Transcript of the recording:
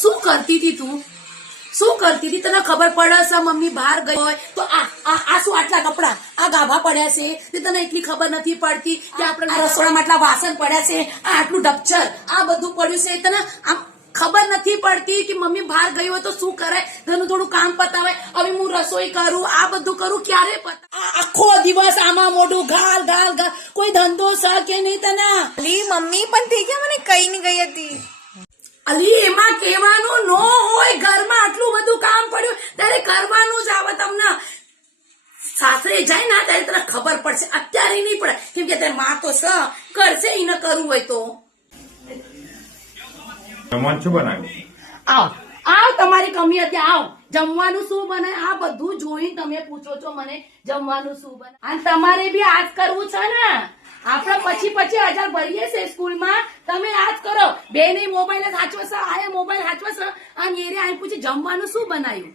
શું કરતી હતી તું? શું કરતી હતી? તને ખબર પડે છે મમ્મી બહાર ગઈ હોય તો આ શું આટલા કપડા આ ગાભા પડ્યા છે તે તને એટલી ખબર નથી પડતી કે આપણે રસોડામાં આટલા વાસણ પડ્યા છે આ આટલું ડબચર આ બધું પડ્યું છે તને આમ ખબર નથી પડતી કે મમ્મી બહાર ગઈ હોય તો શું કરાય ઘરનું થોડું કામ પતાવે હવે હું રસોઈ કરું આ બધું કરું ક્યારે આખો દિવસ આમાં મોઢું ગાલ ગાલ ગાલ કોઈ ધંધો છે કે નહીં તને? અલી મમ્મી પણ થઈ ગયા મને કઈ ની ગઈ હતી. અલી એમાં કહેવાનું નો હોય ઘરમાં આટલું બધું કામ પડ્યું ત્યારે કરવાનું જ આવે તમને સાસરે જાય ને ત્યારે તને ખબર પડશે અત્યારે નહીં પડે કેમ કે તારી માં તો છે કરશે એને કરવું હોય તો. જમવાનું શું બનાવ્યું? આવ તમારી કમી હતી આવ જમવાનું શું બને આ બધું જોઈ તમે પૂછો છો મને જમવાનું શું બને અને તમારે બી આજ કરવું છે ને આપણે પછી 50,000 ભરીએ છે સ્કૂલમાં તમે આજ કરો બે નહીં મોબાઈલ સાચવશે આ મોબાઈલ સાચવશે અને એ આઈ પૂછી જમવાનું શું બનાવ્યું